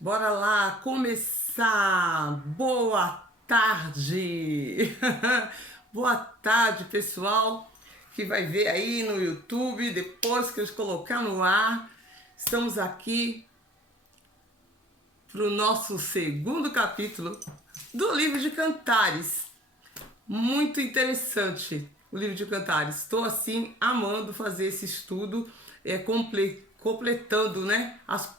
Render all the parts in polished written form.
Bora lá começar! Boa tarde! Boa tarde, pessoal que vai ver aí no YouTube depois que eu colocar no ar. Estamos aqui para o nosso segundo capítulo do livro de Cantares. Muito interessante o livro de Cantares. Estou assim amando fazer esse estudo, completando, né, as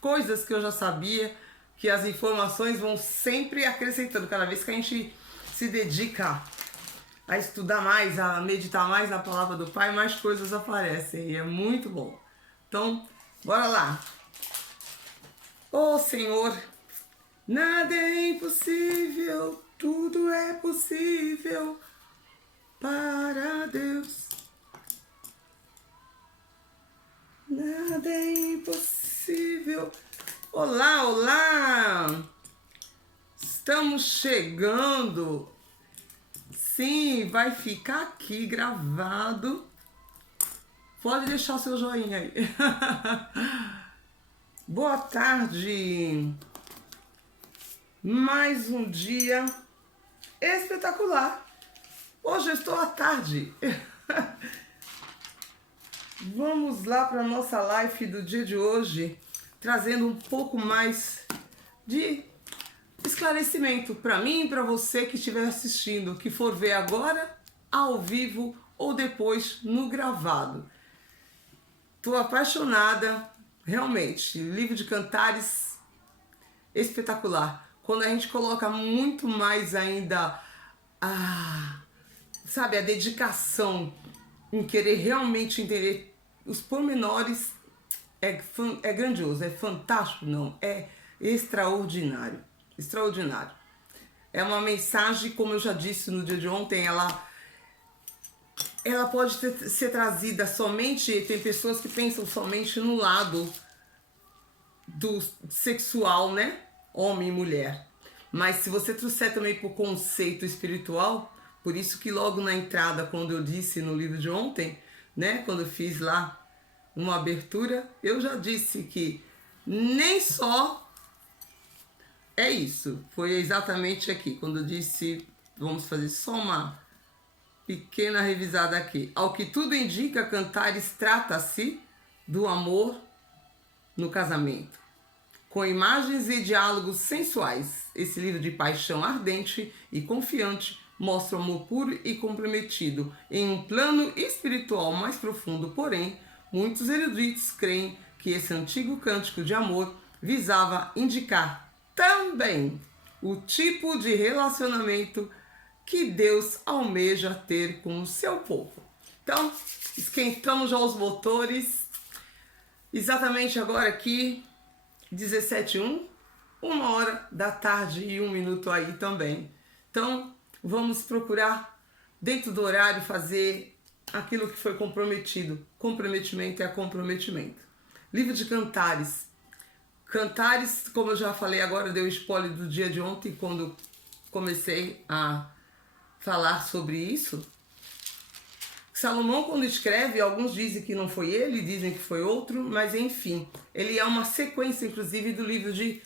coisas que eu já sabia, que as informações vão sempre acrescentando. Cada vez que a gente se dedica a estudar mais, a meditar mais na palavra do Pai, mais coisas aparecem e é muito bom. Então, bora lá. Ô Senhor, nada é impossível, tudo é possível para Deus. Nada é impossível. Olá, olá! Estamos chegando. Sim, vai ficar aqui gravado. Pode deixar o seu joinha aí. Boa tarde. Mais um dia espetacular. Hoje eu estou à tarde. Vamos lá para a nossa live do dia de hoje, trazendo um pouco mais de esclarecimento para mim e para você que estiver assistindo, que for ver agora, ao vivo ou depois no gravado. Estou apaixonada, realmente. Livro de Cantares, espetacular. Quando a gente coloca muito mais ainda a dedicação em querer realmente entender os pormenores, é grandioso, é fantástico, não, é extraordinário, extraordinário. É uma mensagem, como eu já disse no dia de ontem, ela pode ser trazida somente, tem pessoas que pensam somente no lado do sexual, né, homem e mulher, mas se você trouxer também para o conceito espiritual, por isso que logo na entrada, quando eu disse no livro de ontem, né, quando eu fiz lá uma abertura, eu já disse que nem só é isso. Foi exatamente aqui, quando eu disse, vamos fazer só uma pequena revisada aqui. Ao que tudo indica, Cantares trata-se do amor no casamento, com imagens e diálogos sensuais. Esse livro de paixão ardente e confiante mostra o amor puro e comprometido em um plano espiritual mais profundo, porém, muitos eruditos creem que esse antigo cântico de amor visava indicar também o tipo de relacionamento que Deus almeja ter com o seu povo. Então, esquentamos já os motores. Exatamente agora aqui, 17h01, 1h e 1 minuto aí também. Então, vamos procurar, dentro do horário, fazer aquilo que foi comprometido. Comprometimento é comprometimento. Livro de Cantares. Cantares, como eu já falei agora, eu dei o spoiler do dia de ontem, quando comecei a falar sobre isso. Salomão, quando escreve, alguns dizem que não foi ele, dizem que foi outro, mas enfim, ele é uma sequência, inclusive, do livro de,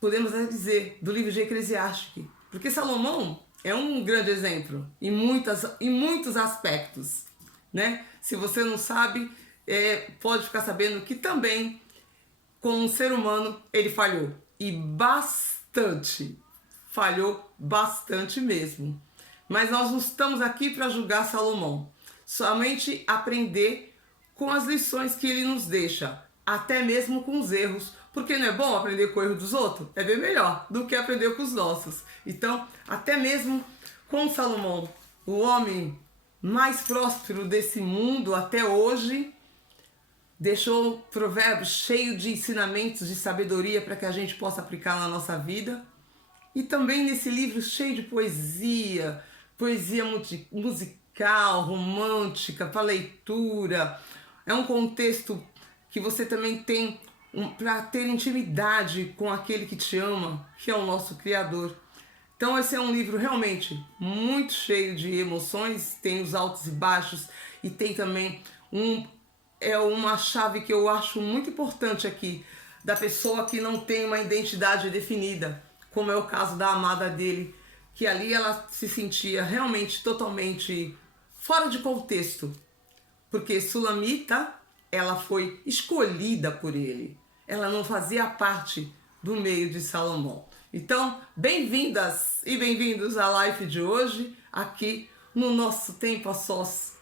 podemos dizer, do livro de Eclesiastes. Porque Salomão é um grande exemplo em muitos aspectos, né? Se você não sabe, pode ficar sabendo que também, como um ser humano, ele falhou. E bastante. Falhou bastante mesmo. Mas nós não estamos aqui para julgar Salomão. Somente aprender com as lições que ele nos deixa. Até mesmo com os erros. Porque não é bom aprender com o erro dos outros? É bem melhor do que aprender com os nossos. Então, até mesmo com Salomão, o homem mais próspero desse mundo até hoje, deixou provérbios cheios de ensinamentos, de sabedoria para que a gente possa aplicar na nossa vida. E também nesse livro cheio de poesia, poesia musical, romântica, para leitura. É um contexto que você também tem para ter intimidade com aquele que te ama, que é o nosso Criador. Então esse é um livro realmente muito cheio de emoções, tem os altos e baixos e tem também uma chave que eu acho muito importante aqui, da pessoa que não tem uma identidade definida, como é o caso da amada dele, que ali ela se sentia realmente totalmente fora de contexto, porque Sulamita, ela foi escolhida por ele, ela não fazia parte do meio de Salomão. Então, bem-vindas e bem-vindos à live de hoje, aqui no nosso tempo a sós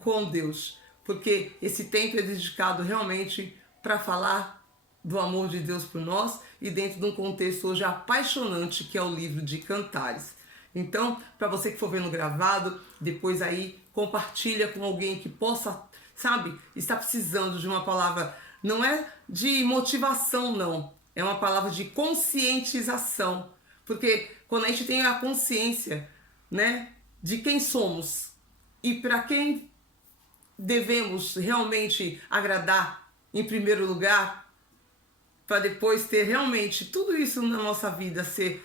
com Deus, porque esse tempo é dedicado realmente para falar do amor de Deus por nós e dentro de um contexto hoje apaixonante que é o livro de Cantares. Então, para você que for vendo gravado, depois aí compartilha com alguém que possa, sabe, está precisando de uma palavra, não é de motivação não, é uma palavra de conscientização, porque quando a gente tem a consciência, né, de quem somos e para quem devemos realmente agradar em primeiro lugar, para depois ter realmente tudo isso na nossa vida ser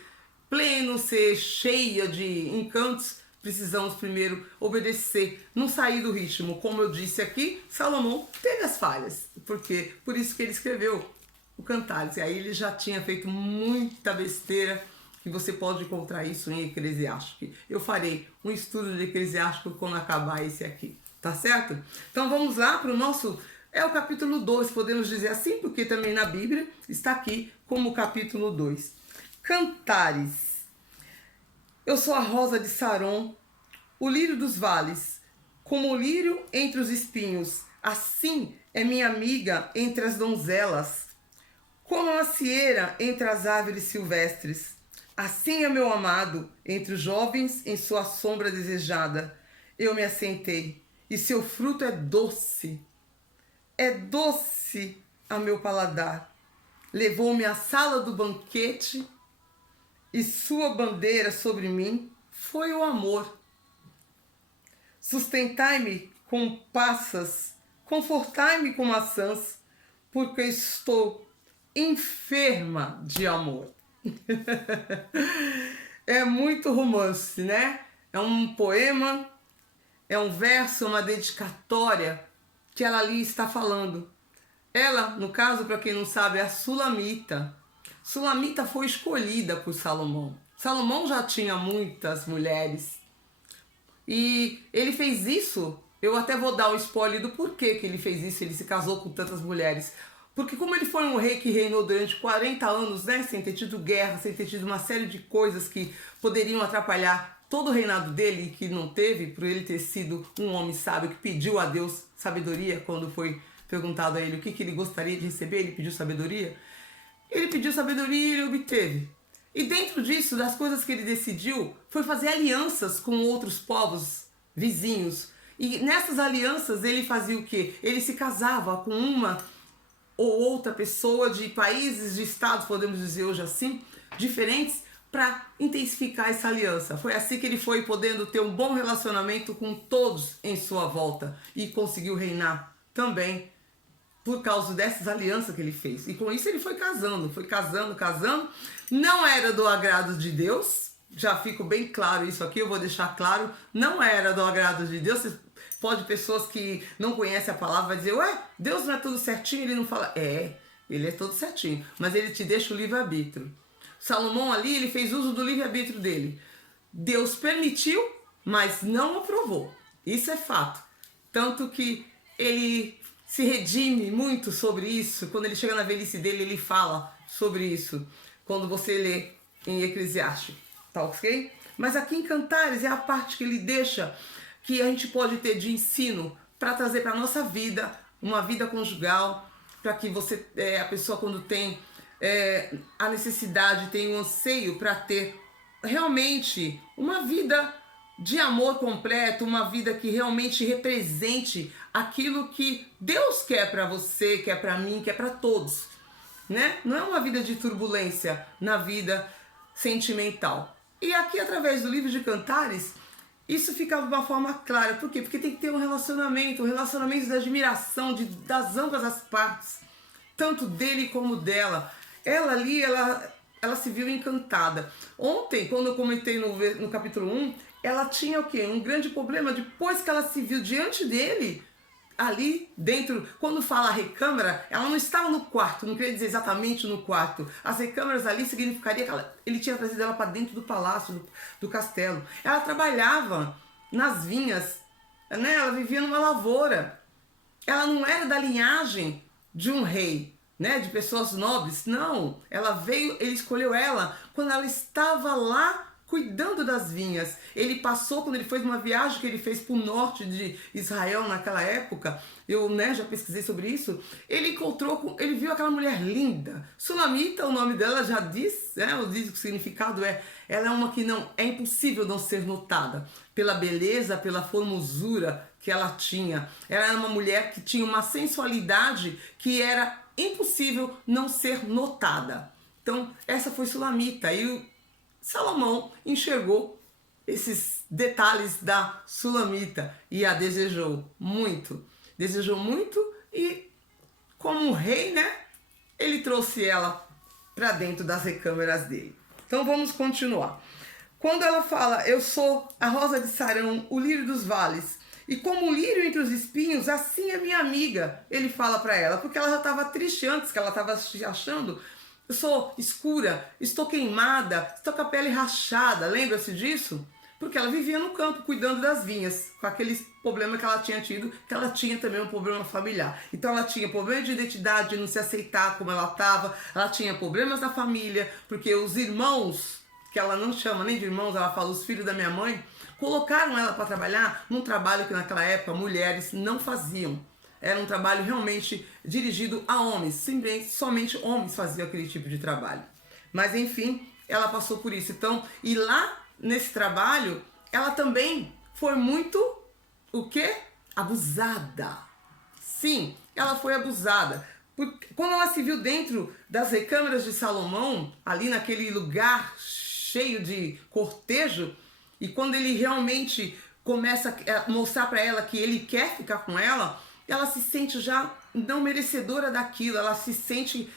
pleno, ser cheia de encantos, precisamos primeiro obedecer, não sair do ritmo. Como eu disse aqui, Salomão teve as falhas, porque por isso que ele escreveu o Cantares. E aí ele já tinha feito muita besteira, que você pode encontrar isso em Eclesiástico. Eu farei um estudo de Eclesiástico quando acabar esse aqui, tá certo? Então vamos lá para o nosso... É o capítulo 2, podemos dizer assim, porque também na Bíblia está aqui como capítulo 2. Cantares. Eu sou a rosa de Saron, o lírio dos vales, como o lírio entre os espinhos, assim é minha amiga entre as donzelas, como a macieira entre as árvores silvestres, assim é meu amado entre os jovens em sua sombra desejada. Eu me assentei, e seu fruto é doce a meu paladar. Levou-me à sala do banquete, e sua bandeira sobre mim foi o amor. Sustentai-me com passas, confortai-me com maçãs, porque estou enferma de amor. É muito romance, né? É um poema, é um verso, uma dedicatória que ela ali está falando. Ela, no caso, para quem não sabe, é a Sulamita. Sulamita foi escolhida por Salomão. Salomão já tinha muitas mulheres. E ele fez isso, eu até vou dar o spoiler do porquê que ele fez isso, ele se casou com tantas mulheres. Porque como ele foi um rei que reinou durante 40 anos, né, sem ter tido guerra, sem ter tido uma série de coisas que poderiam atrapalhar todo o reinado dele, e que não teve, por ele ter sido um homem sábio que pediu a Deus sabedoria, quando foi perguntado a ele o que ele gostaria de receber, ele pediu sabedoria. Ele pediu sabedoria e ele obteve. E dentro disso, das coisas que ele decidiu, foi fazer alianças com outros povos vizinhos. E nessas alianças ele fazia o quê? Ele se casava com uma ou outra pessoa de países, de estados, podemos dizer hoje assim, diferentes, para intensificar essa aliança. Foi assim que ele foi podendo ter um bom relacionamento com todos em sua volta e conseguiu reinar também por causa dessas alianças que ele fez. E com isso ele foi casando. Não era do agrado de Deus, já fico bem claro isso aqui, eu vou deixar claro, não era do agrado de Deus. Pode pessoas que não conhecem a palavra vai dizer, ué, Deus não é tudo certinho, ele não fala. É, ele é todo certinho, mas ele te deixa o livre-arbítrio. Salomão ali, ele fez uso do livre-arbítrio dele. Deus permitiu, mas não aprovou. Isso é fato. Tanto que ele se redime muito sobre isso. Quando ele chega na velhice dele, ele fala sobre isso. Quando você lê em Eclesiastes, tá ok? Mas aqui em Cantares é a parte que ele deixa que a gente pode ter de ensino para trazer para a nossa vida, uma vida conjugal, para que você, a pessoa quando tem a necessidade, tem um anseio para ter realmente uma vida de amor completo, uma vida que realmente represente aquilo que Deus quer para você, quer para mim, quer para todos, né? Não é uma vida de turbulência na vida sentimental. E aqui, através do livro de Cantares, isso fica de uma forma clara. Por quê? Porque tem que ter um relacionamento de admiração das ambas as partes, tanto dele como dela. Ela ali, ela se viu encantada. Ontem, quando eu comentei no capítulo 1, ela tinha o quê? Um grande problema. Depois que ela se viu diante dele, ali dentro, quando fala recâmara, ela não estava no quarto, não queria dizer exatamente no quarto. As recâmaras ali significaria que ele tinha trazido ela para dentro do palácio, do castelo. Ela trabalhava nas vinhas, né? Ela vivia numa lavoura. Ela não era da linhagem de um rei, né? De pessoas nobres. Não, ela veio, ele escolheu ela quando ela estava lá cuidando das vinhas. Ele passou, quando ele foi numa viagem que ele fez para o norte de Israel naquela época, eu, né, já pesquisei sobre isso, ele encontrou, ele viu aquela mulher linda, Sulamita, o nome dela já diz, né, diz que o significado ela é uma que não, é impossível não ser notada, pela beleza, pela formosura que ela tinha. Ela era uma mulher que tinha uma sensualidade que era impossível não ser notada. Então, essa foi Sulamita, e o Salomão enxergou esses detalhes da Sulamita e a desejou muito e como rei, né, ele trouxe ela para dentro das recâmaras dele. Então vamos continuar. Quando ela fala, eu sou a rosa de Sarão, o lírio dos vales, e como o lírio entre os espinhos, assim é minha amiga, ele fala para ela, porque ela já estava triste antes, que ela estava achando, eu sou escura, estou queimada, estou com a pele rachada, lembra-se disso? Porque ela vivia no campo, cuidando das vinhas, com aqueles problemas que ela tinha tido, que ela tinha também um problema familiar. Então ela tinha problema de identidade, de não se aceitar como ela estava, ela tinha problemas na família, porque os irmãos, que ela não chama nem de irmãos, ela fala os filhos da minha mãe, colocaram ela para trabalhar num trabalho que naquela época mulheres não faziam. Era um trabalho realmente dirigido a homens, somente homens faziam aquele tipo de trabalho. Mas enfim, ela passou por isso. Então, e lá nesse trabalho, ela também foi muito, o quê? Abusada. Sim, ela foi abusada. Quando ela se viu dentro das recâmaras de Salomão, ali naquele lugar cheio de cortejo, e quando ele realmente começa a mostrar para ela que ele quer ficar com ela se sente já não merecedora daquilo, ela se sente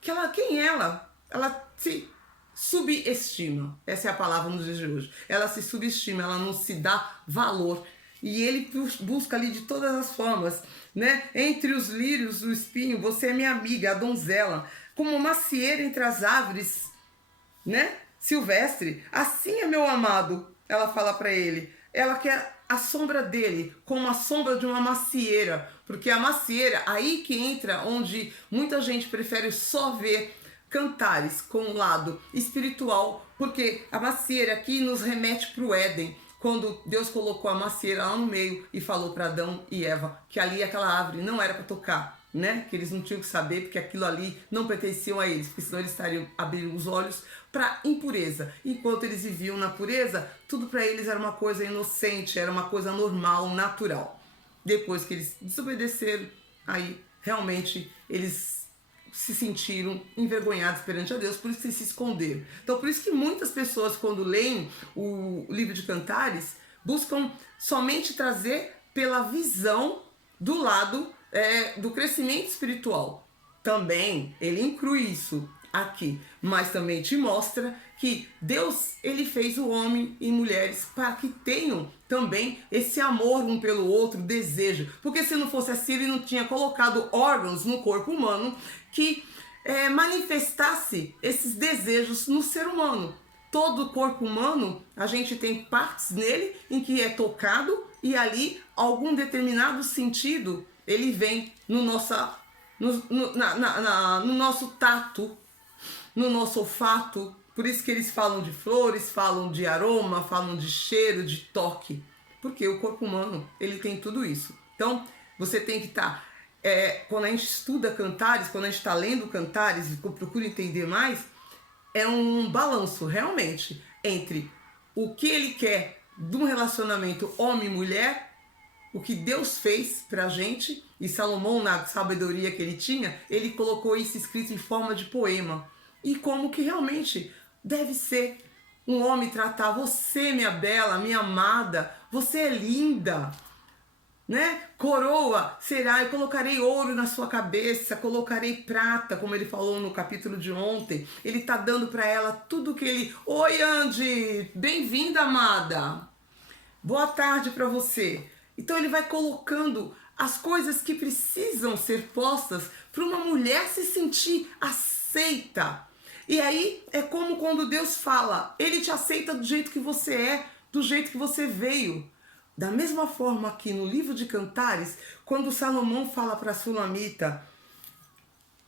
que quem é ela? Ela se subestima, essa é a palavra nos dias de hoje, ela se subestima, ela não se dá valor, e ele busca ali de todas as formas, né? Entre os lírios, o espinho, você é minha amiga, a donzela, como uma macieira entre as árvores, né? Silvestre, assim é meu amado, ela fala para ele, ela quer a sombra dele, como a sombra de uma macieira, porque a macieira, aí que entra onde muita gente prefere só ver Cantares com o lado espiritual, porque a macieira aqui nos remete para o Éden, quando Deus colocou a macieira lá no meio e falou para Adão e Eva que ali aquela árvore não era para tocar, né? Que eles não tinham que saber, porque aquilo ali não pertenciam a eles, porque senão eles estariam abrindo os olhos para impureza. Enquanto eles viviam na pureza, tudo para eles era uma coisa inocente, era uma coisa normal, natural. Depois que eles desobedeceram, aí realmente eles se sentiram envergonhados perante a Deus, por isso que eles se esconderam. Então por isso que muitas pessoas, quando leem o livro de Cantares, buscam somente trazer pela visão do lado do crescimento espiritual. Também ele inclui isso aqui, mas também te mostra que Deus, ele fez o homem e mulheres para que tenham também esse amor um pelo outro, desejo, porque se não fosse assim, ele não tinha colocado órgãos no corpo humano que manifestasse esses desejos no ser humano. Todo o corpo humano, a gente tem partes nele em que é tocado e ali algum determinado sentido ele vem no nosso tato, no nosso olfato. Por isso que eles falam de flores, falam de aroma, falam de cheiro, de toque. Porque o corpo humano, ele tem tudo isso. Então, você tem que estar... quando a gente estuda Cantares, quando a gente está lendo Cantares e procura entender mais, é um balanço, realmente, entre o que ele quer de um relacionamento homem-mulher, o que Deus fez pra gente, e Salomão, na sabedoria que ele tinha, ele colocou isso escrito em forma de poema. E como que realmente deve ser um homem tratar você, minha bela, minha amada, você é linda, né? Coroa será, eu colocarei ouro na sua cabeça, colocarei prata, como ele falou no capítulo de ontem. Ele tá dando para ela tudo que ele... Oi, Andy! Bem-vinda, amada! Boa tarde para você! Então ele vai colocando as coisas que precisam ser postas para uma mulher se sentir aceita. E aí é como quando Deus fala, Ele te aceita do jeito que você é, do jeito que você veio. Da mesma forma aqui no livro de Cantares, quando Salomão fala para a Sulamita,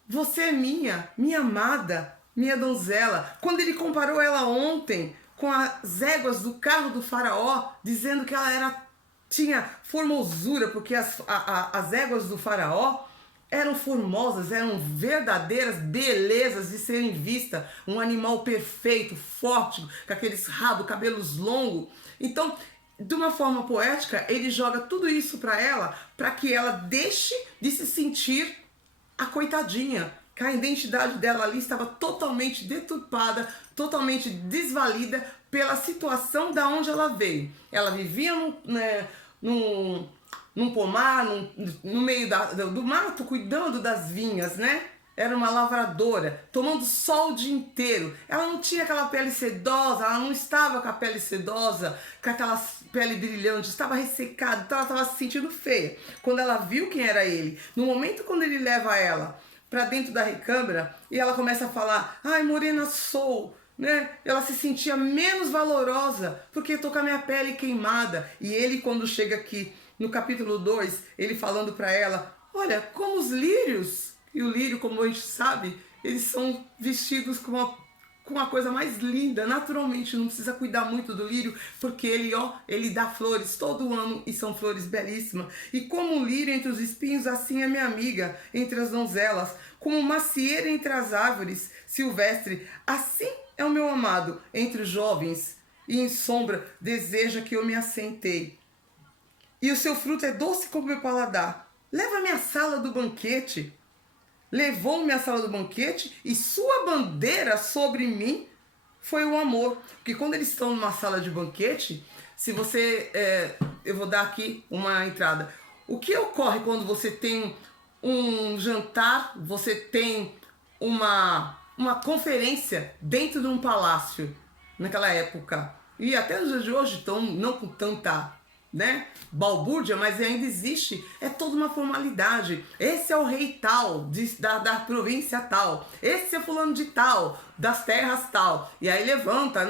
você é minha amada, minha donzela. Quando ele comparou ela ontem com as éguas do carro do faraó, dizendo que ela tinha formosura, porque as éguas do faraó eram formosas, eram verdadeiras belezas de serem vistas. Um animal perfeito, forte, com aqueles rabos, cabelos longos. Então, de uma forma poética, ele joga tudo isso para ela, para que ela deixe de se sentir a coitadinha, que a identidade dela ali estava totalmente deturpada, totalmente desvalida pela situação da onde ela veio. Ela vivia num pomar, no meio do mato, cuidando das vinhas, né? Era uma lavradora, tomando sol o dia inteiro. Ela não tinha aquela pele sedosa, ela não estava com a pele sedosa, com aquela pele brilhante, estava ressecada, então ela estava se sentindo feia. Quando ela viu quem era ele, no momento quando ele leva ela para dentro da recâmara e ela começa a falar, ai, morena sou, né? Ela se sentia menos valorosa porque estou com a minha pele queimada. E ele, quando chega aqui no capítulo 2, ele falando para ela, olha, como os lírios. E o lírio, como a gente sabe, eles são vestidos com uma coisa mais linda, naturalmente, não precisa cuidar muito do lírio, porque ele dá flores todo ano e são flores belíssimas. E como o lírio entre os espinhos, assim é minha amiga entre as donzelas, como macieira entre as árvores silvestres, assim é o meu amado entre os jovens, e em sombra deseja que eu me assentei. E o seu fruto é doce como meu paladar. Leva-me à sala do banquete. Levou-me à sala do banquete e sua bandeira sobre mim foi o amor. Porque quando eles estão numa sala de banquete, se você... eu vou dar aqui uma entrada. O que ocorre quando você tem um jantar, você tem uma conferência dentro de um palácio, naquela época? E até nos dias de hoje estão não com tanta... balbúrdia, mas ainda existe, é toda uma formalidade. Esse é o rei tal, da província tal, esse é fulano de tal, das terras tal, e aí levanta,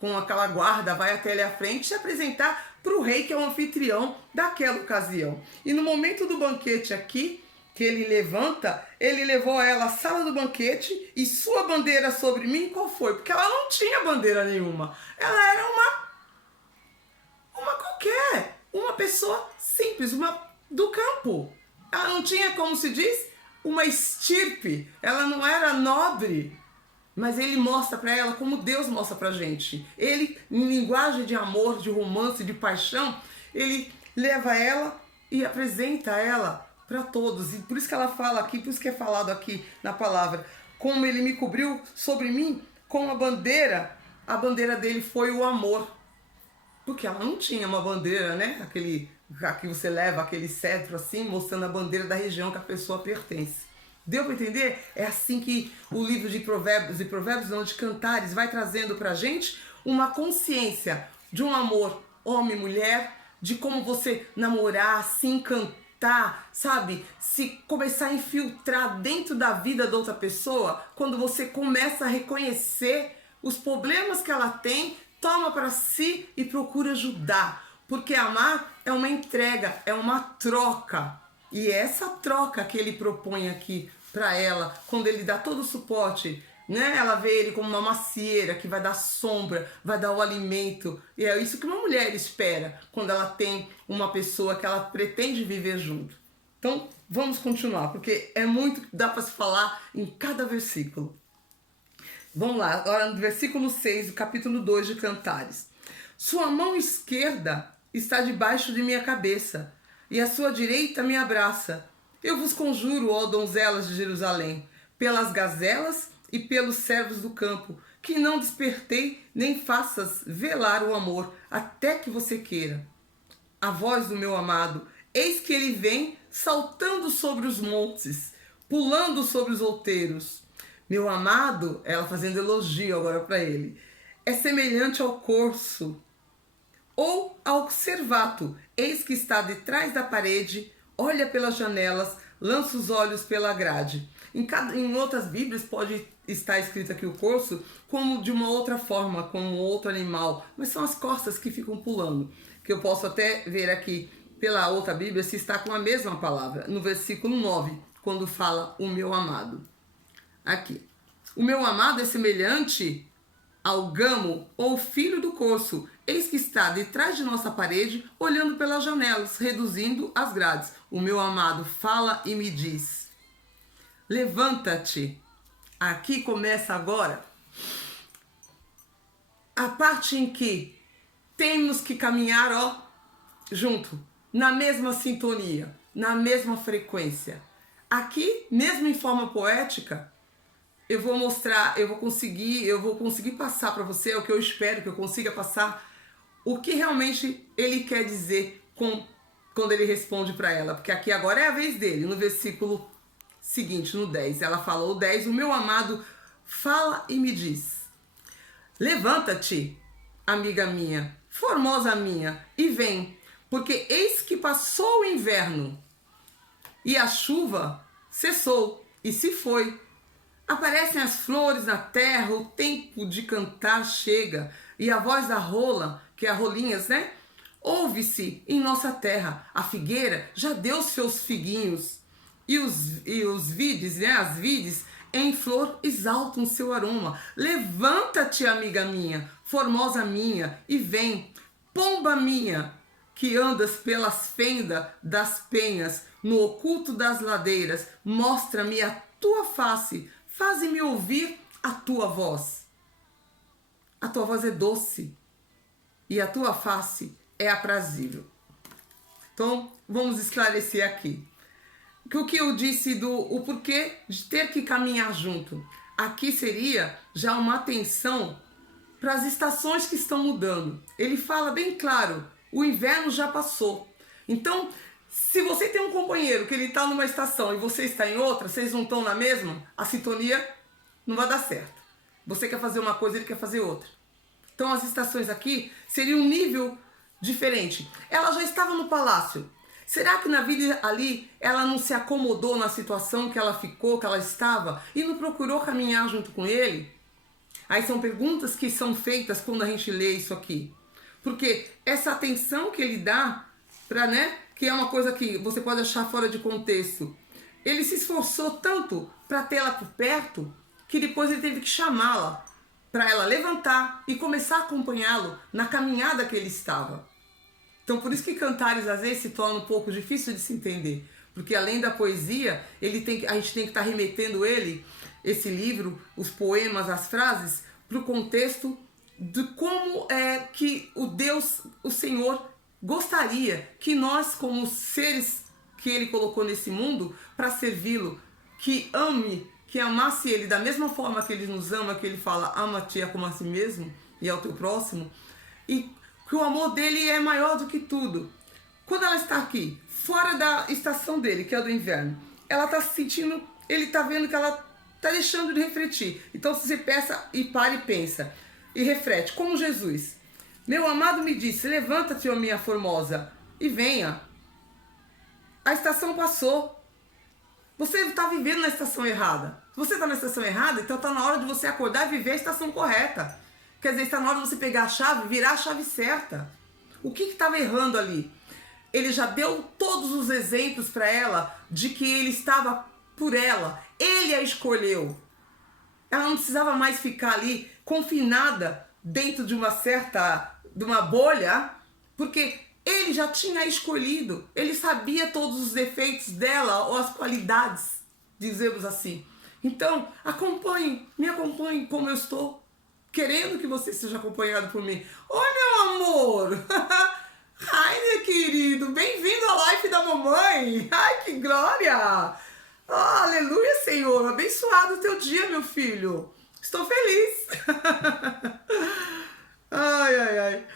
com aquela guarda, vai até ali à frente se apresentar para o rei que é o anfitrião daquela ocasião. E no momento do banquete aqui, que ele levanta, ele levou ela à sala do banquete e sua bandeira sobre mim, qual foi? Porque ela não tinha bandeira nenhuma, ela era uma qualquer, uma pessoa simples, uma do campo. Ela não tinha, como se diz, uma estirpe, ela não era nobre, mas ele mostra para ela como Deus mostra pra gente. Ele, em linguagem de amor, de romance, de paixão, ele leva ela e apresenta ela para todos. E por isso que ela fala aqui, por isso que é falado aqui na palavra, como ele me cobriu sobre mim com a bandeira dele foi o amor. Porque ela não tinha uma bandeira, aqui você leva aquele cetro assim, mostrando a bandeira da região que a pessoa pertence. Deu para entender? É assim que o livro de Provérbios não, de Cantares, vai trazendo pra gente uma consciência de um amor homem e mulher, de como você namorar, se encantar, sabe? Se começar a infiltrar dentro da vida da outra pessoa, quando você começa a reconhecer os problemas que ela tem, toma para si e procura ajudar. Porque amar é uma entrega, é uma troca. E é essa troca que ele propõe aqui para ela, quando ele dá todo o suporte, Ela vê ele como uma macieira que vai dar sombra, vai dar o alimento. E é isso que uma mulher espera quando ela tem uma pessoa que ela pretende viver junto. Então, vamos continuar, porque é muito que dá para se falar em cada versículo. Vamos lá, agora no versículo 6 do capítulo 2 de Cantares. Sua mão esquerda está debaixo de minha cabeça, e a sua direita me abraça. Eu vos conjuro, ó donzelas de Jerusalém, pelas gazelas e pelos servos do campo, que não despertei nem faças velar o amor, até que você queira. A voz do meu amado, eis que ele vem saltando sobre os montes, pulando sobre os outeiros. Meu amado, ela fazendo elogio agora para ele, é semelhante ao corso ou ao cervato, eis que está detrás da parede, olha pelas janelas, lança os olhos pela grade. Em outras Bíblias pode estar escrito aqui o corso como de uma outra forma, como outro animal, mas são as costas que ficam pulando, que eu posso até ver aqui pela outra Bíblia se está com a mesma palavra, no versículo 9, quando fala o meu amado. Aqui, o meu amado é semelhante ao gamo ou filho do corso, eis que está detrás de nossa parede, olhando pelas janelas, reduzindo as grades. O meu amado fala e me diz: levanta-te. Aqui começa agora a parte em que temos que caminhar, ó, junto, na mesma sintonia, na mesma frequência. Aqui, mesmo em forma poética, eu vou mostrar, eu vou conseguir passar para você, é o que eu espero que eu consiga passar, o que realmente ele quer dizer quando ele responde para ela. Porque aqui agora é a vez dele, no versículo seguinte, no 10. Ela fala, o 10, o meu amado fala e me diz: levanta-te, amiga minha, formosa minha, e vem, porque eis que passou o inverno, e a chuva cessou e se foi. Aparecem as flores na terra, o tempo de cantar chega, e a voz da rola, que é a rolinhas, né? Ouve-se em nossa terra. A figueira já deu seus figuinhos, e os vides, né? As vides em flor exaltam seu aroma. Levanta-te, amiga minha, formosa minha, e vem, pomba minha, que andas pelas fendas das penhas, no oculto das ladeiras, mostra-me a tua face, faze-me ouvir a tua voz. A tua voz é doce e a tua face é aprazível. Então, vamos esclarecer aqui. O que eu disse o porquê de ter que caminhar junto. Aqui seria já uma atenção para as estações que estão mudando. Ele fala bem claro, o inverno já passou. Então, se você tem um companheiro que ele está numa estação e você está em outra, vocês não estão na mesma, a sintonia não vai dar certo. Você quer fazer uma coisa, ele quer fazer outra. Então as estações aqui seriam um nível diferente. Ela já estava no palácio. Será que na vida ali ela não se acomodou na situação que ela ficou, que ela estava, e não procurou caminhar junto com ele? Aí são perguntas que são feitas quando a gente lê isso aqui. Porque essa atenção que ele dá para, né, que é uma coisa que você pode achar fora de contexto. Ele se esforçou tanto para tê-la por perto que depois ele teve que chamá-la para ela levantar e começar a acompanhá-lo na caminhada que ele estava. Então por isso que Cantares às vezes se torna um pouco difícil de se entender, porque além da poesia, a gente tem que estar remetendo esse livro, os poemas, as frases, para o contexto de como é que o Senhor gostaria que nós, como seres que ele colocou nesse mundo para servi-lo, que amasse ele da mesma forma que ele nos ama, que ele fala, ama-te como a si mesmo e ao teu próximo, e que o amor dele é maior do que tudo. Quando ela está aqui, fora da estação dele, que é a do inverno, ela está se sentindo, ele está vendo que ela está deixando de refletir. Então você pensa e para e pensa, e reflete, como Jesus. Meu amado me disse, levanta-te, ó minha formosa, e venha. A estação passou. Você está vivendo na estação errada. Se você está na estação errada, então está na hora de você acordar e viver a estação correta. Quer dizer, está na hora de você pegar a chave, virar a chave certa. O que estava errando ali? Ele já deu todos os exemplos para ela de que ele estava por ela. Ele a escolheu. Ela não precisava mais ficar ali confinada dentro de uma bolha, porque ele já tinha escolhido. Ele sabia todos os defeitos dela ou as qualidades, dizemos assim. Então, me acompanhe como eu estou, querendo que você seja acompanhado por mim. Oi, meu amor! Ai, meu querido, bem-vindo à live da mamãe! Ai, que glória! Oh, aleluia, Senhor! Abençoado o teu dia, meu filho! Estou feliz! Ai, ai, ai!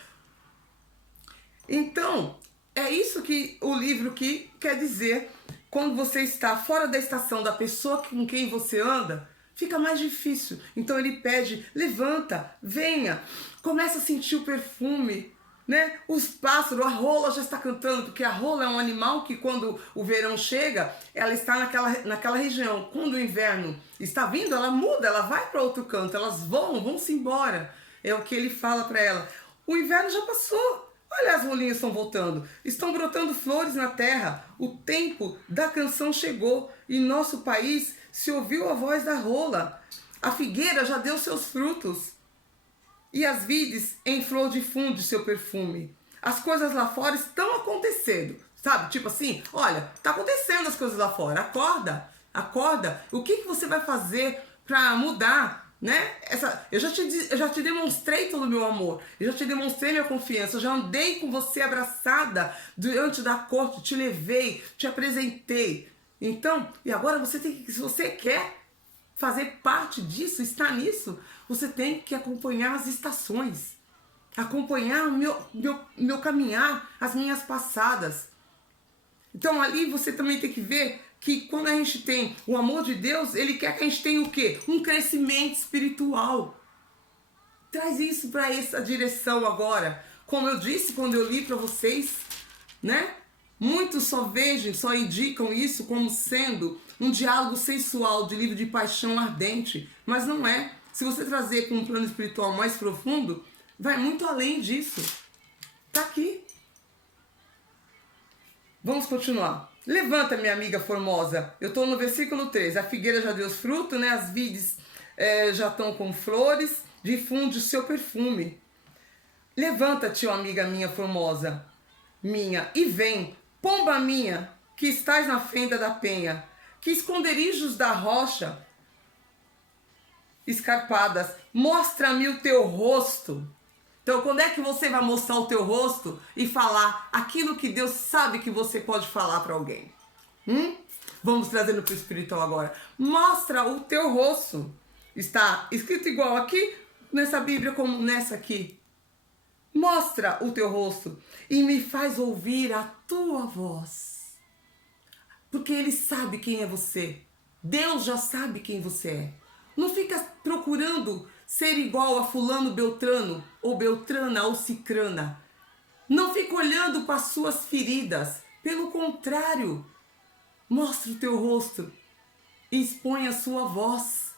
Então, é isso que o livro aqui quer dizer. Quando você está fora da estação da pessoa com quem você anda, fica mais difícil. Então ele pede, levanta, venha, começa a sentir o perfume, né? Os pássaros, a rola já está cantando, porque a rola é um animal que quando o verão chega, ela está naquela região. Quando o inverno está vindo, ela muda, ela vai para outro canto, elas vão-se embora. É o que ele fala para ela. O inverno já passou. Olha, as rolinhas estão voltando. Estão brotando flores na terra. O tempo da canção chegou. E em nosso país se ouviu a voz da rola. A figueira já deu seus frutos. E as vides em flor difunde seu perfume. As coisas lá fora estão acontecendo. Sabe? Tipo assim, olha, tá acontecendo as coisas lá fora. Acorda, acorda. O que você vai fazer para mudar? Né? Eu já te demonstrei todo o meu amor, eu já te demonstrei minha confiança, eu já andei com você abraçada diante da corte, te levei, te apresentei. Então, e agora você tem que, se você quer fazer parte disso, estar nisso, você tem que acompanhar as estações, acompanhar o meu caminhar, as minhas passadas. Então ali você também tem que ver que quando a gente tem o amor de Deus, Ele quer que a gente tenha o quê? Um crescimento espiritual. Traz isso para essa direção agora. Como eu disse quando eu li para vocês, né? Muitos só indicam isso como sendo um diálogo sensual de livro de paixão ardente, mas não é. Se você trazer para um plano espiritual mais profundo, vai muito além disso. Tá aqui. Vamos continuar. Levanta, minha amiga formosa. Eu estou no versículo 3. A figueira já deu os frutos, né? As vides já estão com flores. Difunde o seu perfume. Levanta-te, ó amiga minha formosa, minha, e vem, pomba minha, que estás na fenda da penha, que esconderijos da rocha escarpadas, mostra-me o teu rosto. Então, quando é que você vai mostrar o teu rosto e falar aquilo que Deus sabe que você pode falar para alguém? Vamos trazendo para o espiritual agora. Mostra o teu rosto. Está escrito igual aqui nessa Bíblia como nessa aqui. Mostra o teu rosto e me faz ouvir a tua voz. Porque Ele sabe quem é você. Deus já sabe quem você é. Não fica procurando ser igual a fulano Beltrano, ou Beltrana, ou Cicrana. Não fica olhando para as suas feridas. Pelo contrário, mostra o teu rosto e expõe a sua voz.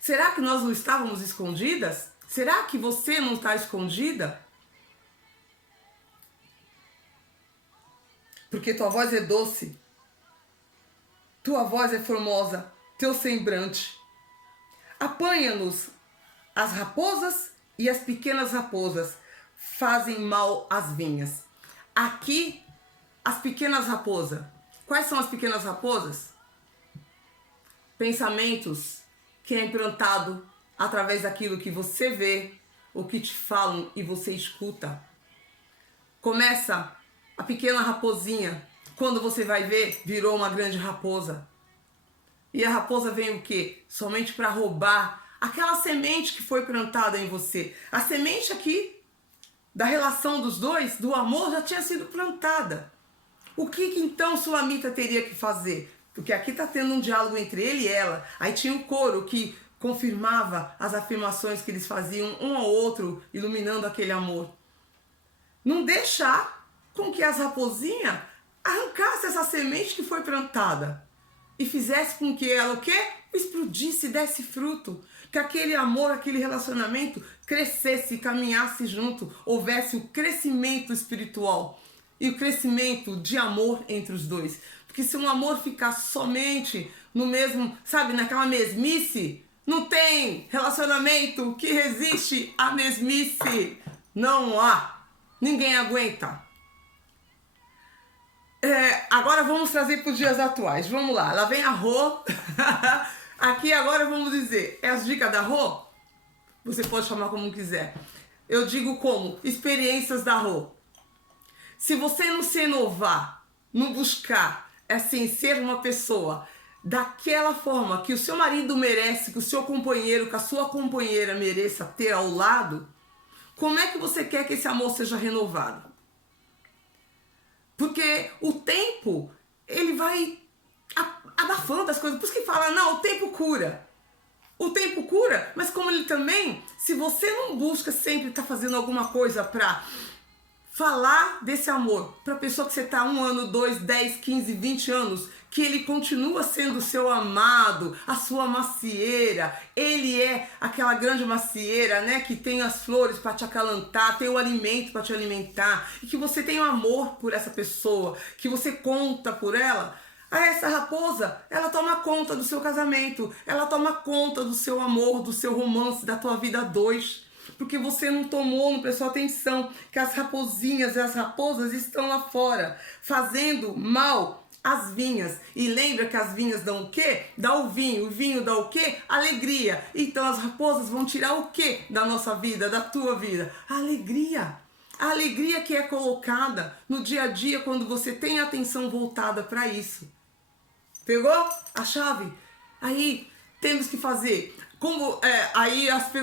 Será que nós não estávamos escondidas? Será que você não está escondida? Porque tua voz é doce. Tua voz é formosa, teu semblante. Apanha-nos as raposas e as pequenas raposas fazem mal às vinhas. Aqui, as pequenas raposas. Quais são as pequenas raposas? Pensamentos que é implantado através daquilo que você vê, o que te falam e você escuta. Começa a pequena raposinha. Quando você vai ver, virou uma grande raposa. E a raposa vem o quê? Somente para roubar aquela semente que foi plantada em você. A semente aqui, da relação dos dois, do amor, já tinha sido plantada. O que então Sulamita teria que fazer? Porque aqui está tendo um diálogo entre ele e ela. Aí tinha um coro que confirmava as afirmações que eles faziam um ao outro, iluminando aquele amor. Não deixar com que as raposinhas arrancasse essa semente que foi plantada e fizesse com que ela o quê? Explodisse, desse fruto. Que aquele amor, aquele relacionamento crescesse, caminhasse junto, houvesse o crescimento espiritual e o crescimento de amor entre os dois. Porque se um amor ficar somente no mesmo, sabe, naquela mesmice, não tem relacionamento que resiste à mesmice. Não há. Ninguém aguenta. Agora vamos trazer para os dias atuais. Vamos lá, lá vem a Rô. Aqui agora vamos dizer, é as dicas da Rô? Você pode chamar como quiser. Eu digo como? Experiências da Rô. Se você não se inovar, não buscar, assim, ser uma pessoa daquela forma que o seu marido merece, que o seu companheiro, que a sua companheira mereça ter ao lado, como é que você quer que esse amor seja renovado? Porque o tempo, ele vai abafando as coisas. Por isso que fala, não, o tempo cura. O tempo cura, mas como ele também, se você não busca sempre estar fazendo alguma coisa para falar desse amor para a pessoa que você está 1 ano, 2, 10, 15, 20 anos, que ele continua sendo seu amado, a sua macieira, ele é aquela grande macieira, né, que tem as flores para te acalantar, tem o alimento para te alimentar, e que você tem o amor por essa pessoa, que você conta por ela. Essa raposa, ela toma conta do seu casamento, ela toma conta do seu amor, do seu romance, da tua vida a dois. Porque você não prestou atenção que as raposinhas e as raposas estão lá fora, fazendo mal às vinhas. E lembra que as vinhas dão o quê? Dá o vinho dá o quê? Alegria. Então as raposas vão tirar o quê da nossa vida, da tua vida? A alegria. A alegria que é colocada no dia a dia quando você tem a atenção voltada para isso. Pegou a chave? Aí temos que fazer...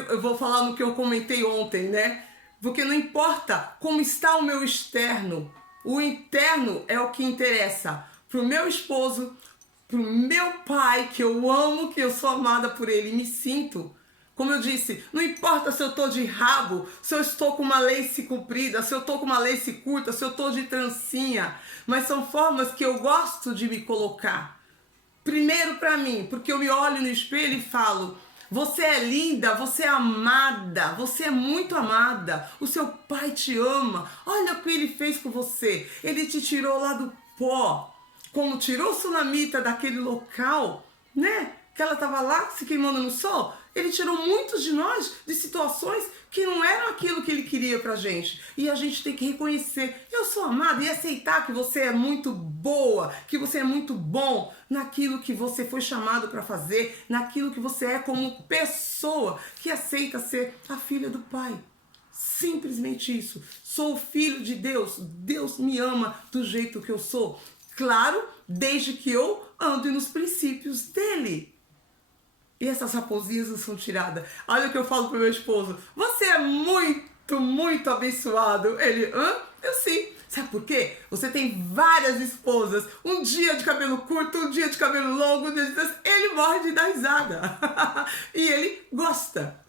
eu vou falar no que eu comentei ontem, né? Porque não importa como está o meu externo, o interno é o que interessa. Pro meu esposo, pro meu pai, que eu amo, que eu sou amada por ele, me sinto. Como eu disse, não importa se eu estou de rabo, se eu estou com uma lace comprida, se eu estou com uma lace curta, se eu estou de trancinha, mas são formas que eu gosto de me colocar. Primeiro para mim, porque eu me olho no espelho e falo... Você é linda, você é amada, você é muito amada. O seu pai te ama. Olha o que ele fez com você. Ele te tirou lá do pó. Como tirou Sulamita daquele local, né? Que ela estava lá se queimando no sol. Ele tirou muitos de nós de situações que não eram aquilo que ele queria pra gente. E a gente tem que reconhecer, eu sou amada, e aceitar que você é muito boa, que você é muito bom naquilo que você foi chamado para fazer, naquilo que você é como pessoa que aceita ser a filha do Pai. Simplesmente isso. Sou filho de Deus. Deus me ama do jeito que eu sou. Claro, desde que eu ande nos princípios dele. E essas raposinhas não são tiradas. Olha o que eu falo pro meu esposo. Você é muito, muito abençoado. Ele, eu sim. Sabe por quê? Você tem várias esposas. Um dia de cabelo curto, um dia de cabelo longo, um dia de... Ele morre de dar risada. E ele gosta.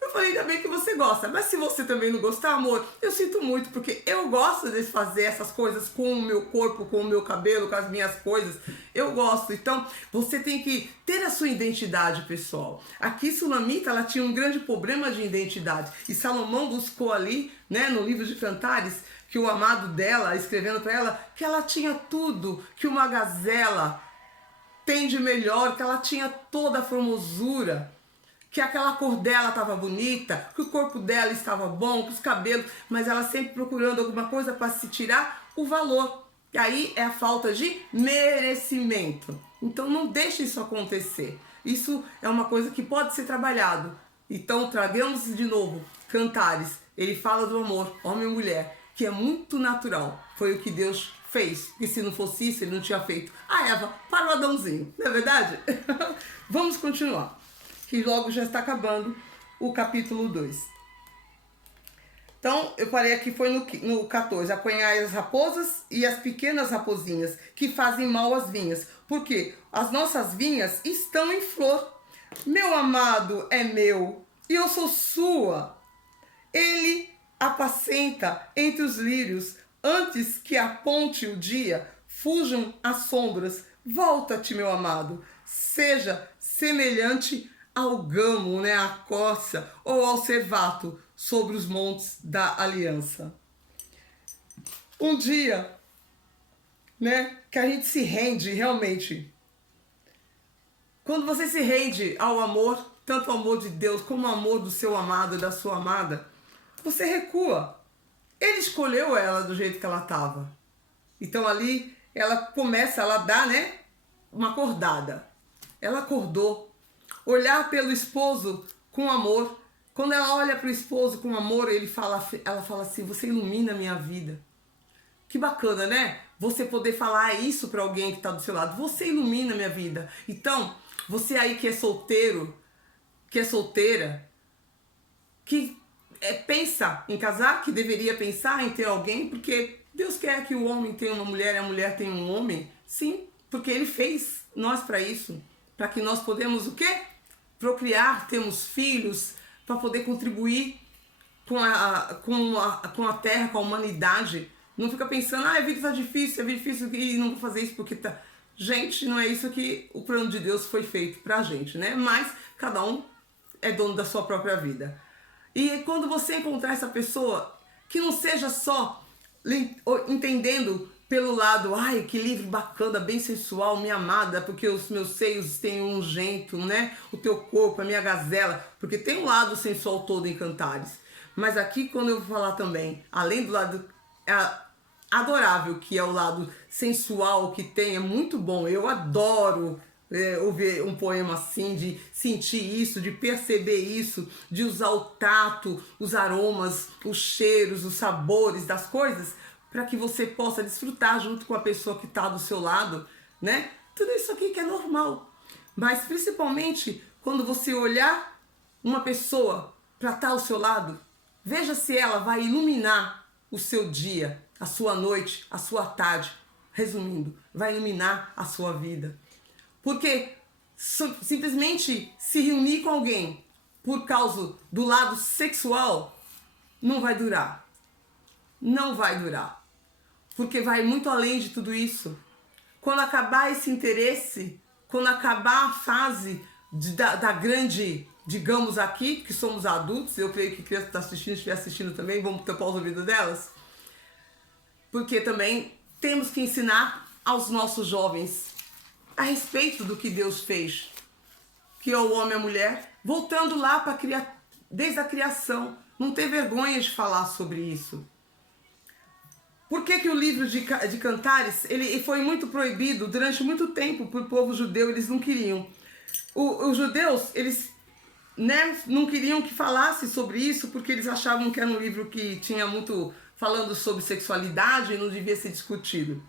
Eu falei, ainda bem que você gosta. Mas se você também não gostar, amor, eu sinto muito, porque eu gosto de fazer essas coisas com o meu corpo, com o meu cabelo, com as minhas coisas. Eu gosto. Então, você tem que ter a sua identidade, pessoal. Aqui, Sulamita, ela tinha um grande problema de identidade. E Salomão buscou ali, né, no livro de Cantares, que o amado dela, escrevendo para ela, que ela tinha tudo que uma gazela tem de melhor, que ela tinha toda a formosura, que aquela cor dela estava bonita, que o corpo dela estava bom, que os cabelos, mas ela sempre procurando alguma coisa para se tirar o valor. E aí é a falta de merecimento. Então não deixe isso acontecer. Isso é uma coisa que pode ser trabalhado. Então tragamos de novo Cantares. Ele fala do amor, homem e mulher, que é muito natural. Foi o que Deus fez. Porque se não fosse isso, ele não tinha feito a Eva para o Adãozinho. Não é verdade? Vamos continuar, que logo já está acabando o capítulo 2. Então, eu parei aqui, foi no 14. Apanhai as raposas e as pequenas raposinhas, que fazem mal às vinhas. Porque as nossas vinhas estão em flor. Meu amado é meu, e eu sou sua. Ele apacenta entre os lírios, antes que aponte o dia, fujam as sombras. Volta-te, meu amado, seja semelhante ao gamo, né, à corça, ou ao cervato sobre os montes da aliança. Um dia, né, que a gente se rende realmente. Quando você se rende ao amor, tanto o amor de Deus como o amor do seu amado e da sua amada, você recua. Ele escolheu ela do jeito que ela estava. Então ali ela começa, ela dá, né, uma acordada. Ela acordou. Olhar pelo esposo com amor. Quando ela olha para o esposo com amor, ela fala assim, você ilumina a minha vida. Que bacana, né? Você poder falar isso para alguém que está do seu lado. Você ilumina a minha vida. Então, você aí que é solteiro, que é solteira, que pensa em casar, que deveria pensar em ter alguém, porque Deus quer que o homem tenha uma mulher e a mulher tenha um homem. Sim, porque Ele fez nós para isso. Para que nós podemos o quê? procriar, termos filhos, para poder contribuir com a Terra, com a humanidade. Não fica pensando, a vida tá difícil, e não vou fazer isso porque tá... Gente, não é isso que o plano de Deus foi feito pra gente, né? Mas cada um é dono da sua própria vida. E quando você encontrar essa pessoa, que não seja só entendendo pelo lado, ai, que livro bacana, bem sensual, minha amada, porque os meus seios têm um jeito, né? O teu corpo, a minha gazela, porque tem um lado sensual todo em Cantares. Mas aqui, quando eu vou falar também, além do lado adorável, que é o lado sensual que tem, é muito bom. Eu adoro ouvir um poema assim, de sentir isso, de perceber isso, de usar o tato, os aromas, os cheiros, os sabores das coisas, para que você possa desfrutar junto com a pessoa que está do seu lado, né? Tudo isso aqui que é normal. Mas principalmente quando você olhar uma pessoa para estar ao seu lado, veja se ela vai iluminar o seu dia, a sua noite, a sua tarde. Resumindo, vai iluminar a sua vida. Porque simplesmente se reunir com alguém por causa do lado sexual não vai durar. Não vai durar. Porque vai muito além de tudo isso. Quando acabar esse interesse, quando acabar a fase da grande, digamos aqui, que somos adultos, eu creio que criança está assistindo, estiver assistindo também, vamos tampar os ouvidos delas. Porque também temos que ensinar aos nossos jovens a respeito do que Deus fez, que é o homem e a mulher, voltando lá para criar, desde a criação, não ter vergonha de falar sobre isso. Por que o livro de Cantares ele foi muito proibido durante muito tempo para o povo judeu? Eles não queriam. Os judeus, eles, né, não queriam que falasse sobre isso porque eles achavam que era um livro que tinha muito falando sobre sexualidade e não devia ser discutido.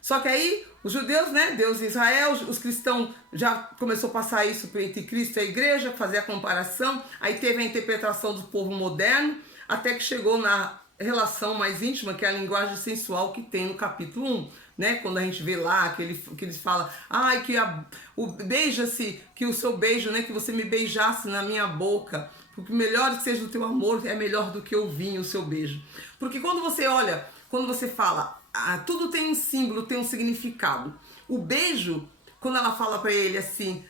Só que aí os judeus, né, Deus e Israel, os cristãos já começou a passar isso entre Cristo e a igreja, fazer a comparação. Aí teve a interpretação do povo moderno, até que chegou na relação mais íntima, que é a linguagem sensual que tem no capítulo 1, né? Quando a gente vê lá que eles falam, ai, beija-se, que o seu beijo, né? Que você me beijasse na minha boca, porque melhor que seja o teu amor, é melhor do que o vinho, o seu beijo. Porque quando você olha, quando você fala, tudo tem um símbolo, tem um significado. O beijo, quando ela fala para ele assim,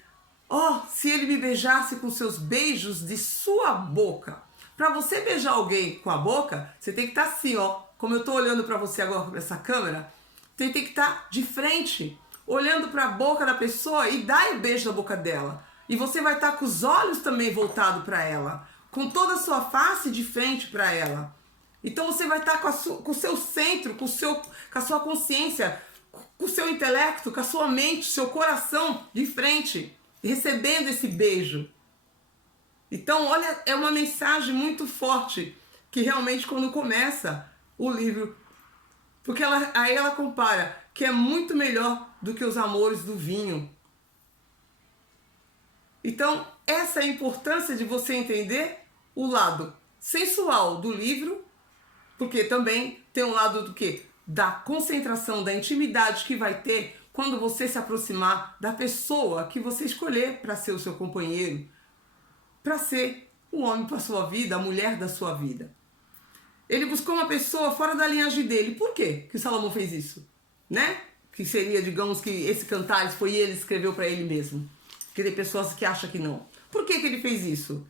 se ele me beijasse com seus beijos de sua boca. Para você beijar alguém com a boca, você tem que estar assim, como eu estou olhando para você agora com essa câmera, você tem que estar de frente, olhando para a boca da pessoa e dar o beijo na boca dela. E você vai estar com os olhos também voltados para ela, com toda a sua face de frente para ela. Então você vai estar com o seu centro, com a sua consciência, com o seu intelecto, com a sua mente, seu coração de frente, recebendo esse beijo. Então, olha, é uma mensagem muito forte que realmente quando começa o livro, porque aí ela compara que é muito melhor do que os amores do vinho. Então, essa é a importância de você entender o lado sensual do livro, porque também tem um lado do quê? Da concentração, da intimidade que vai ter quando você se aproximar da pessoa que você escolher para ser o seu companheiro, para ser o homem para a sua vida, a mulher da sua vida. Ele buscou uma pessoa fora da linhagem dele. Por quê que Salomão fez isso? Né? Que seria, digamos, que esse Cantares foi ele que escreveu para ele mesmo. Porque tem pessoas que acham que não. Por que ele fez isso?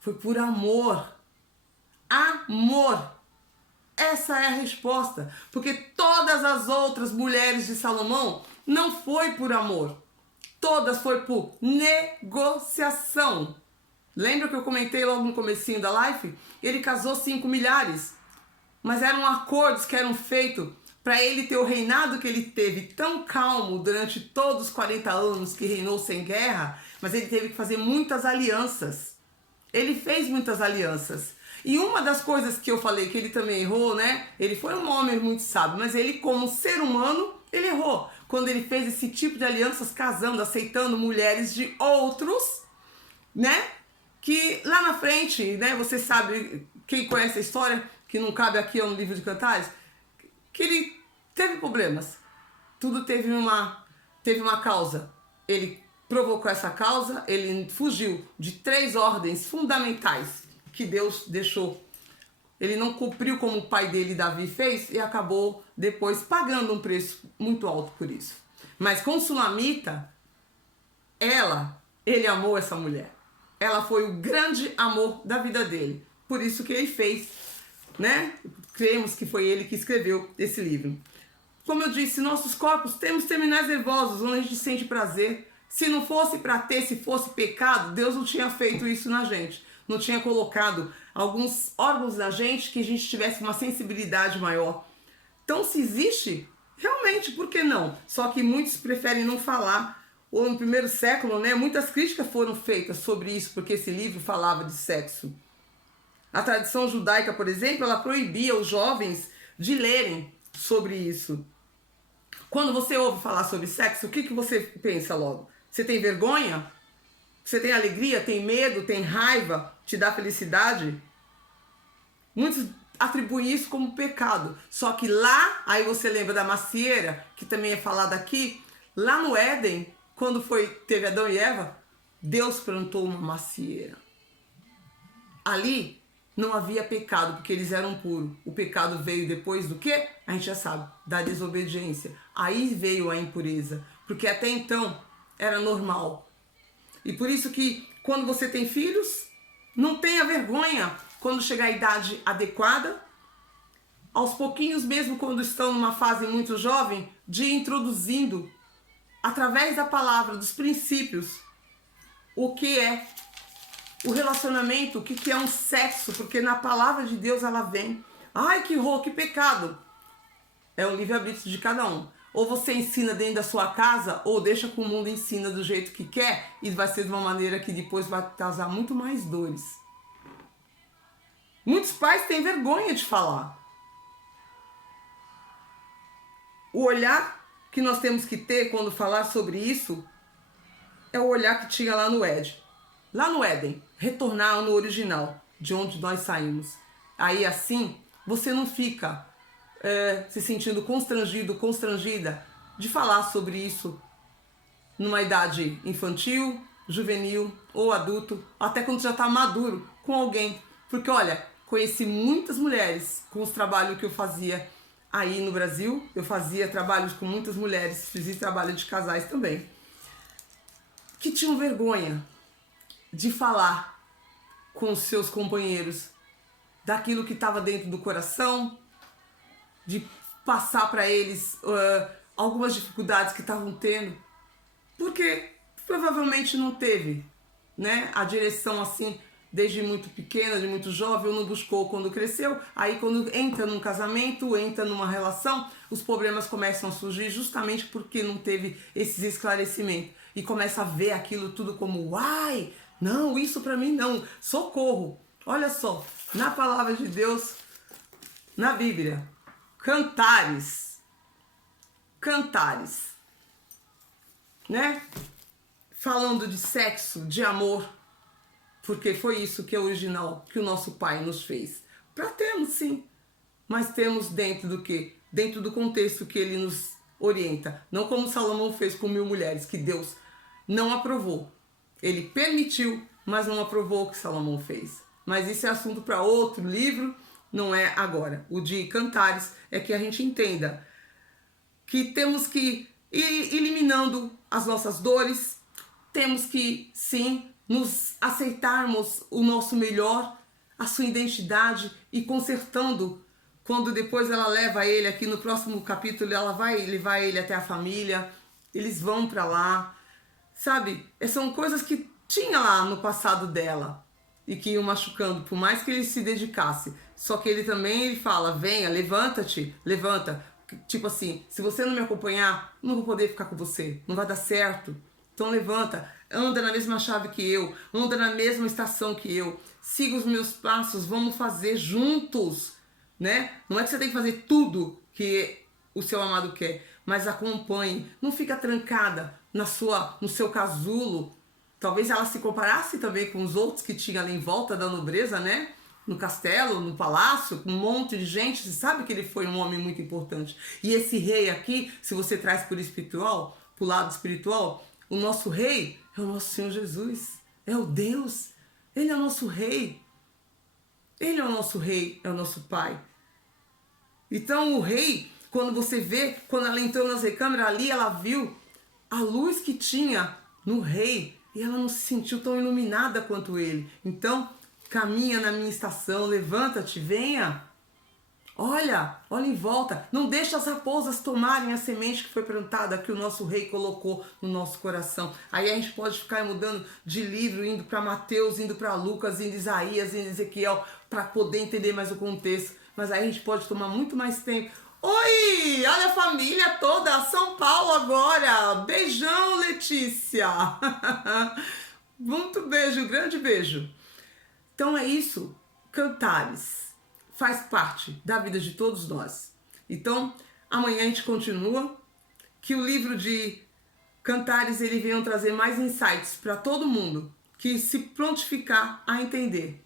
Foi por amor. Amor. Essa é a resposta. Porque todas as outras mulheres de Salomão não foi por amor. Todas foi por negociação. Lembra que eu comentei logo no comecinho da live? Ele casou 5 milhares. Mas eram acordos que eram feitos para ele ter o reinado que ele teve tão calmo durante todos os 40 anos que reinou sem guerra. Mas ele teve que fazer muitas alianças. Ele fez muitas alianças. E uma das coisas que eu falei que ele também errou, né? Ele foi um homem muito sábio, mas ele como ser humano, ele errou. Quando ele fez esse tipo de alianças, casando, aceitando mulheres de outros, né? Que lá na frente, né? Você sabe, quem conhece a história, que não cabe aqui no livro de Cantares, que ele teve problemas. Tudo teve uma causa. Ele provocou essa causa, ele fugiu de 3 ordens fundamentais que Deus deixou. Ele não cumpriu como o pai dele, Davi, fez, e acabou depois pagando um preço muito alto por isso. Mas com Sulamita, ele amou essa mulher. Ela foi o grande amor da vida dele. Por isso que ele fez, né? Cremos que foi ele que escreveu esse livro. Como eu disse, nossos corpos temos terminais nervosos onde a gente sente prazer. Se não fosse para ter, se fosse pecado, Deus não tinha feito isso na gente. Não tinha colocado alguns órgãos na gente que a gente tivesse uma sensibilidade maior. Então, se existe, realmente, por que não? Só que muitos preferem não falar. Ou no primeiro século, né, muitas críticas foram feitas sobre isso, porque esse livro falava de sexo. A tradição judaica, por exemplo, ela proibia os jovens de lerem sobre isso. Quando você ouve falar sobre sexo, o que você pensa logo? Você tem vergonha? Você tem alegria? Tem medo? Tem raiva? Te dá felicidade? Muitos atribuem isso como pecado. Só que lá, aí você lembra da macieira, que também é falada aqui, lá no Éden, quando teve Adão e Eva, Deus plantou uma macieira. Ali não havia pecado, porque eles eram puros. O pecado veio depois do quê? A gente já sabe, da desobediência. Aí veio a impureza, porque até então era normal. E por isso que quando você tem filhos, não tenha vergonha quando chegar a idade adequada, aos pouquinhos mesmo quando estão numa fase muito jovem, de ir introduzindo, através da palavra, dos princípios, o que é o relacionamento, o que é um sexo, porque na palavra de Deus ela vem. Ai, que horror, que pecado! É o livre-arbítrio de cada um. Ou você ensina dentro da sua casa, ou deixa que o mundo ensina do jeito que quer, e vai ser de uma maneira que depois vai causar muito mais dores. Muitos pais têm vergonha de falar. O olhar que nós temos que ter quando falar sobre isso é o olhar que tinha lá no Éden. Lá no Éden, retornar no original, de onde nós saímos. Aí assim, você não fica se sentindo constrangido, constrangida de falar sobre isso numa idade infantil, juvenil ou adulto, até quando já está maduro com alguém. Porque olha, conheci muitas mulheres com os trabalhos que eu fazia aí no Brasil. Eu fazia trabalhos com muitas mulheres, fiz trabalho de casais também, que tinham vergonha de falar com os seus companheiros daquilo que estava dentro do coração, de passar para eles algumas dificuldades que estavam tendo, porque provavelmente não teve, né, a direção assim, desde muito pequena, de muito jovem, ou não buscou quando cresceu. Aí quando entra num casamento, entra numa relação, os problemas começam a surgir justamente porque não teve esses esclarecimentos. E começa a ver aquilo tudo como, uai, não, isso pra mim não, socorro. Olha só, na palavra de Deus, na Bíblia, Cantares, né? Falando de sexo, de amor, porque foi isso que é original, que o nosso Pai nos fez. Para termos, sim, mas temos dentro do quê? Dentro do contexto que Ele nos orienta. Não como Salomão fez com 1000 mulheres, que Deus não aprovou. Ele permitiu, mas não aprovou o que Salomão fez. Mas isso é assunto para outro livro, não é agora. O de Cantares é que a gente entenda que temos que ir eliminando as nossas dores, temos que, sim, nos aceitarmos o nosso melhor, a sua identidade e consertando. Quando depois ela leva ele aqui no próximo capítulo, ela vai levar ele até a família, eles vão para lá, sabe? São coisas que tinha lá no passado dela e que iam machucando, por mais que ele se dedicasse. Só que ele fala, venha, levanta-te, levanta. Tipo assim, se você não me acompanhar, não vou poder ficar com você, não vai dar certo. Então levanta, anda na mesma chave que eu, anda na mesma estação que eu, siga os meus passos, vamos fazer juntos, né? Não é que você tem que fazer tudo que o seu amado quer, mas acompanhe, não fica trancada no seu casulo. Talvez ela se comparasse também com os outros que tinha ali em volta da nobreza, né? No castelo, no palácio, com um monte de gente. Você sabe que ele foi um homem muito importante. E esse rei aqui, se você traz por espiritual, pro lado espiritual, O nosso rei é o nosso Senhor Jesus. É o Deus. Ele é o nosso rei. Ele é o nosso rei, é o nosso pai. Então o rei, quando você vê, quando ela entrou nas recâmaras ali, ela viu a luz que tinha no rei e ela não se sentiu tão iluminada quanto ele. Então, caminha na minha estação, levanta-te, venha. Olha em volta. Não deixa as raposas tomarem a semente que foi plantada, que o nosso rei colocou no nosso coração. Aí a gente pode ficar mudando de livro, indo para Mateus, indo para Lucas, indo Isaías, indo Ezequiel, para poder entender mais o contexto. Mas aí a gente pode tomar muito mais tempo. Oi, olha a família toda, São Paulo agora. Beijão, Letícia. Muito beijo, grande beijo. Então é isso, Cantares faz parte da vida de todos nós. Então, amanhã a gente continua, que o livro de Cantares ele venha trazer mais insights para todo mundo, que se prontificar a entender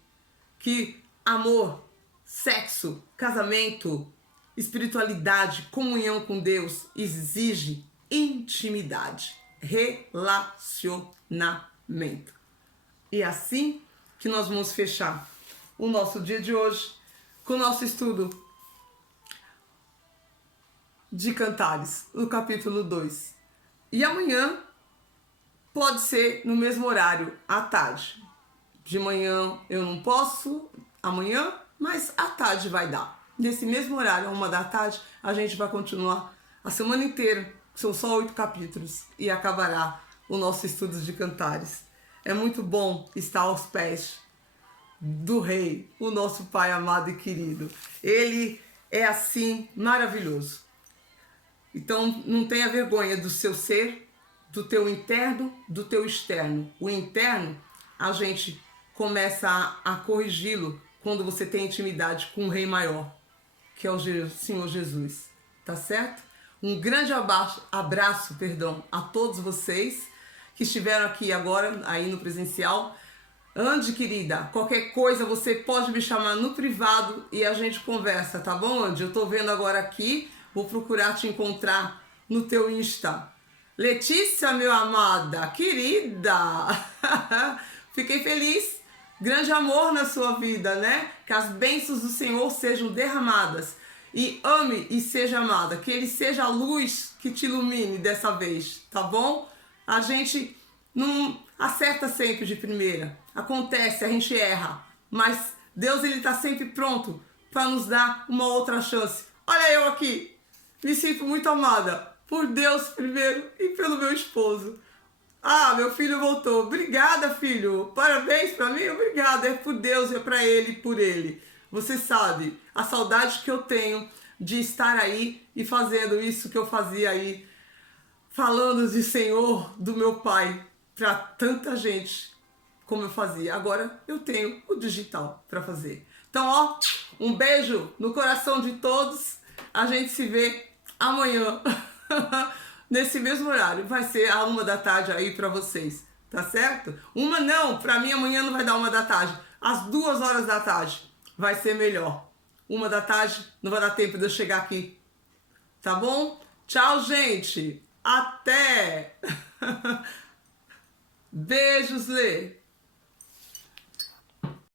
que amor, sexo, casamento, espiritualidade, comunhão com Deus exige intimidade, relacionamento. E é assim que nós vamos fechar o nosso dia de hoje com o nosso estudo de Cantares, no capítulo 2. E amanhã pode ser no mesmo horário, à tarde. De manhã eu não posso, amanhã, mas à tarde vai dar. Nesse mesmo horário, à 1h da tarde, a gente vai continuar a semana inteira. São só 8 capítulos e acabará o nosso estudo de Cantares. É muito bom estar aos pés do Rei, o nosso Pai amado e querido. Ele é assim maravilhoso. Então não tenha vergonha do seu ser, do teu interno, do teu externo. O interno a gente começa a corrigi-lo quando você tem intimidade com o Rei maior, que é o Senhor Jesus. Tá certo? Um grande abraço, a todos vocês que estiveram aqui agora, aí no presencial. Andy, querida, qualquer coisa você pode me chamar no privado e a gente conversa, tá bom, Andy? Eu tô vendo agora aqui, vou procurar te encontrar no teu Insta. Letícia, meu amada, querida, fiquei feliz, grande amor na sua vida, né? Que as bênçãos do Senhor sejam derramadas e ame e seja amada, que Ele seja a luz que te ilumine dessa vez, tá bom? A gente não acerta sempre de primeira. Acontece, a gente erra, mas Deus ele tá sempre pronto para nos dar uma outra chance. Olha eu aqui, me sinto muito amada por Deus primeiro e pelo meu esposo. Ah, meu filho voltou. Obrigada, filho. Parabéns para mim. Obrigada. É por Deus, é para ele e por ele. Você sabe a saudade que eu tenho de estar aí e fazendo isso que eu fazia aí, falando de Senhor do meu Pai para tanta gente como eu fazia. Agora eu tenho o digital para fazer. Então, ó, um beijo no coração de todos. A gente se vê amanhã nesse mesmo horário. Vai ser a 1h da tarde aí para vocês, tá certo? Uma não, para mim amanhã não vai dar 1h da tarde. Às 2h da tarde vai ser melhor. 1h da tarde não vai dar tempo de eu chegar aqui. Tá bom? Tchau, gente. Até! Beijos, Lê!